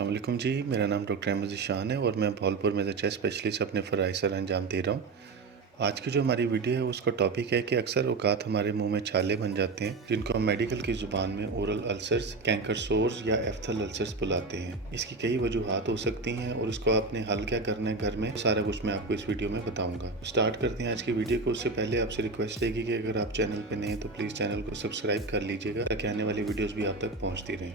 अस्सलाम वालेकुम जी। मेरा नाम डॉक्टर अहमद ज़ीशान है और मैं भावलपुर में चेस्ट स्पेशलिस्ट अपने फ़राइज़ सर अंजाम दे रहा हूँ। आज की जो हमारी वीडियो है उसका टॉपिक है कि अक्सर औक़ात हमारे मुंह में छाले बन जाते हैं, जिनको हम मेडिकल की ज़ुबान में ओरल अल्सर्स, कैंकर सोर्स या एफ्थल अल्सर्स बुलाते हैं। इसकी कई वजूहात हो सकती हैं और इसको आपने हल क्या करना है घर में, सारा कुछ मैं आपको इस वीडियो में बताऊँगा। स्टार्ट करते हैं आज की वीडियो को। उससे पहले आपसे रिक्वेस्ट रहेगी कि अगर आप चैनल पर नए हैं तो प्लीज़ चैनल को सब्सक्राइब कर लीजिएगा ताकि आने वाली वीडियोज़ भी आप तक पहुँचती रहें।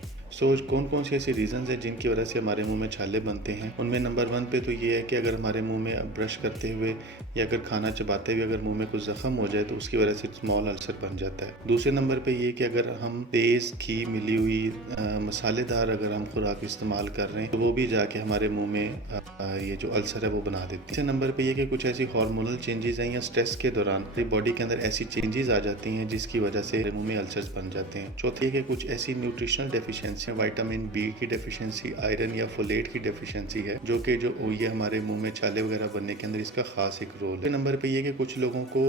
कौन कौन सी ऐसी रीज़न्स हैं जिनकी वजह से हमारे मुंह में छाले बनते हैं। उनमें नंबर 1 पे तो ये है कि अगर हमारे मुंह में ब्रश करते हुए या अगर खाना चबाते हुए अगर मुंह में कुछ ज़ख्म हो जाए तो उसकी वजह से स्मॉल अल्सर बन जाता है। दूसरे नंबर पे ये कि अगर हम तेज़ घी मिली हुई मसालेदार अगर हम खुराक इस्तेमाल कर रहे हैं तो वो भी जाके हमारे मुंह में ये जो अल्सर है वो बना देती है। तीसरे नंबर पे ये कि कुछ ऐसी हार्मोनल चेंजेस हैं या स्ट्रेस के दौरान हमारी बॉडी के अंदर ऐसी चेंजेस आ जाती हैं जिसकी वजह से मुंह में अल्सर्स बन जाते हैं। चौथे कि कुछ ऐसी न्यूट्रिशनल डेफिशिएंसी, विटामिन बी की डेफिशिएंसी, आयरन या फोलेट की डेफिशिएंसी है जो ये हमारे मुंह में छाले वगैरह बनने के अंदर इसका खास एक रोल है। नंबर पे ये कि कुछ लोगों को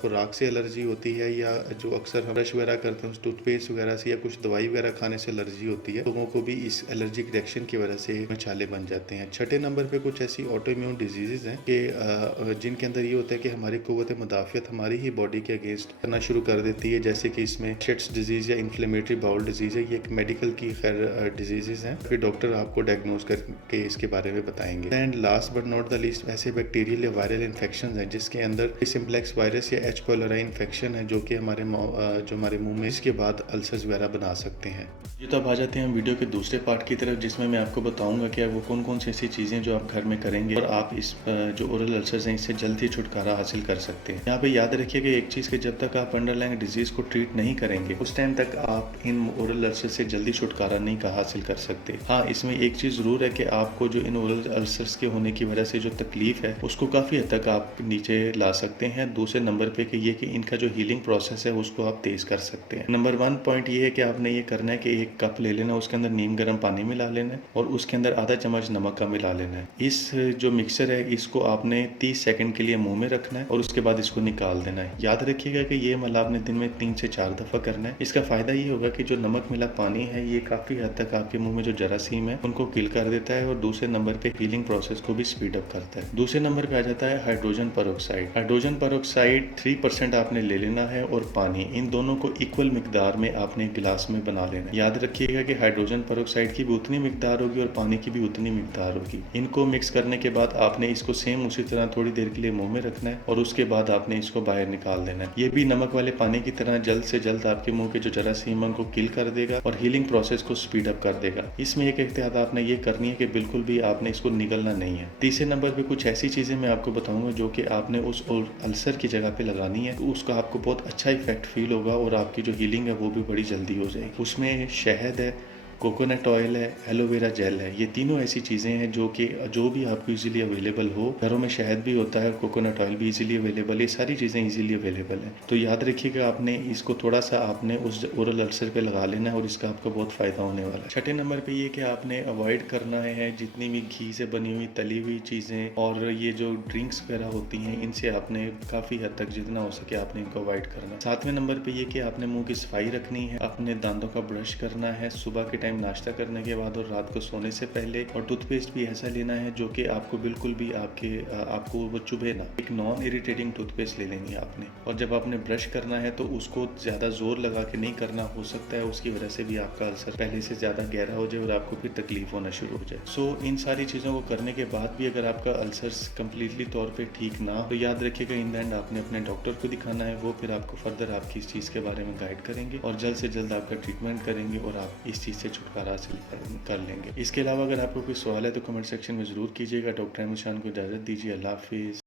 खुराक से एलर्जी होती है या जो अक्सर हम ब्रश वगैरह करते हैं टूथपेस्ट वगैरह से या कुछ दवाई वगैरह खाने से एलर्जी होती है, लोगों को भी इस एलर्जिक रिएक्शन की वजह से छाले बन जाते हैं। छठे नंबर पे कुछ ऐसी ऑटो इम्यून डिजीजेज हैं कि जिनके अंदर ये होता है कि हमारी कुव्वत मुदाफ़ियत हमारी ही बॉडी के अगेंस्ट करना शुरू कर देती है, जैसे कि इसमें शेट्स डिजीज़ या इन्फ्लेमेटरी बाउल डिजीज़ है। ये एक मेडिकल की खैर डिजीजेज हैं, फिर डॉक्टर आपको डायग्नोज करके इसके बारे में बताएंगे। And last but not the least ऐसे बैक्टीरियल या वायरल इन्फेक्शन हैं जिसके अंदर सिंप्लेक्स वायरस या एच पॉलराई इन्फेक्शन है जो कि हमारे मुंह में इसके बाद अल्सर्स वगैरह बना सकते हैं। ये तो अब आ जाते हैं वीडियो के दूसरे पार्ट की तरफ, जिसमें मैं आपको बताऊंगा कि वो कौन कौन सी ऐसी चीज़ें जो आप घर में करेंगे और आप इस जो ओरल अल्सर्स हैं इससे जल्द ही छुटकारा हासिल कर सकते हैं। यहाँ पे याद रखिए कि एक चीज़ कि जब तक आप अंडरलाइंग डिजीज़ को ट्रीट नहीं करेंगे उस टाइम तक आप इन ओरल अल्सर्स से जल्दी छुटकारा नहीं हासिल कर सकते। हाँ, इसमें एक चीज़ ज़रूर है कि आपको जो इन ओरल अल्सर्स के होने की वजह से जो तकलीफ है उसको काफ़ी हद तक आप नीचे ला सकते हैं। दूसरे नंबर पे कि ये कि इनका जो हीलिंग प्रोसेस है उसको आप तेज़ कर सकते हैं। नंबर 1 पॉइंट ये है कि आपने ये करना है कि एक कप ले लेना, उसके अंदर नीम गर्म पानी मिला लेना है और उसके अंदर आधा चम्मच नमक का मिला लेना है। इस जो मिक्सचर है इसको आपने 30 सेकंड के लिए मुंह में रखना है और उसके बाद इसको निकाल देना है। याद रखिएगा कि ये अमल आपने दिन में 3 से 4 दफ़ा करना है। इसका फ़ायदा ये होगा कि जो नमक मिला पानी है ये काफ़ी हद तक आपके मुंह में जो जरासीम है उनको किल कर देता है और दूसरे नंबर पे हीलिंग प्रोसेस को भी स्पीड अप करता है। दूसरे नंबर पे आ जाता है हाइड्रोजन परऑक्साइड। हाइड्रोजन परऑक्साइड 3% आपने ले लेना है और पानी, इन दोनों को इक्वल मिकदार में आपने गिलास में बना लेना है। याद रखिएगा कि हाइड्रोजन परऑक्साइड की भी उतनी मिकदार होगी और पानी की भी उतनी मिकदार होगी। इनको मिक्स करने के बाद आपने इसको सेम उसी तरह थोड़ी देर के लिए मुंह में रखना है और उसके बाद आपने इसको बाहर निकाल देना है। ये भी नमक वाले पानी की तरह जल्द से जल्द आपके मुंह के जो जरासीम को किल कर देगा और हीलिंग प्रोसेस को स्पीड अप कर देगा। इसमें एक एहतियात आपने ये करनी है कि बिल्कुल भी आपने इसको निगलना नहीं है। तीसरे नंबर पे कुछ ऐसी चीज़ें मैं आपको बताऊंगा जो कि आपने उस अल्सर की जगह पे लगानी है तो उसका आपको बहुत अच्छा इफेक्ट फील होगा और आपकी जो हीलिंग है वो भी बड़ी जल्दी हो जाएगी। उसमें शहद है, कोकोनट ऑयल है, एलोवेरा जेल है, ये तीनों ऐसी चीज़ें हैं जो भी आपको इजीली अवेलेबल हो। घरों में शहद भी होता है, कोकोनट ऑयल भी इजीली अवेलेबल, ये सारी चीज़ें इजीली अवेलेबल हैं। तो याद रखिएगा आपने इसको थोड़ा सा आपने उस ओरल अल्सर पे लगा लेना है और इसका आपको बहुत फ़ायदा होने वाला है। छठे नंबर पे ये कि आपने अवॉइड करना है जितनी भी घी से बनी हुई तली हुई चीज़ें और ये जो ड्रिंक्स वगैरह होती हैं इनसे आपने काफ़ी हद तक जितना हो सके आपने इनको अवॉइड करना है। सातवें नंबर पे ये कि आपने मुँह की सफाई रखनी है, अपने दांतों का ब्रश करना है सुबह के नाश्ता करने के बाद और रात को सोने से पहले, और टूथपेस्ट भी ऐसा लेना है जो कि आपको बिल्कुल भी आपको वो चुभे ना। एक नॉन इरिटेटिंग टूथपेस्ट ले लेनी है आपने, और जब आपने ब्रश करना है तो उसको ज़्यादा जोर लगा के नहीं करना, हो सकता है उसकी वजह से भी आपका अल्सर पहले से ज़्यादा गहरा हो जाए और आपको फिर तकलीफ होना शुरू हो जाए। इन सारी चीज़ों को करने के बाद भी अगर आपका अल्सर कम्प्लीटली तौर पर ठीक ना हो तो याद रखिएगा इन द एंड आपने अपने डॉक्टर को दिखाना है, वो फिर आपको फर्दर आपकी इस चीज़ के बारे में गाइड करेंगे और जल्द से जल्द आपका ट्रीटमेंट करेंगे और आप इस चीज़ से छुटकारा हासिल कर लेंगे। इसके अलावा अगर आपको कोई सवाल है तो कमेंट सेक्शन में ज़रूर कीजिएगा। डॉक्टर अहमद ज़ीशान को इजाज़त दीजिए। अल्लाह हाफिज़।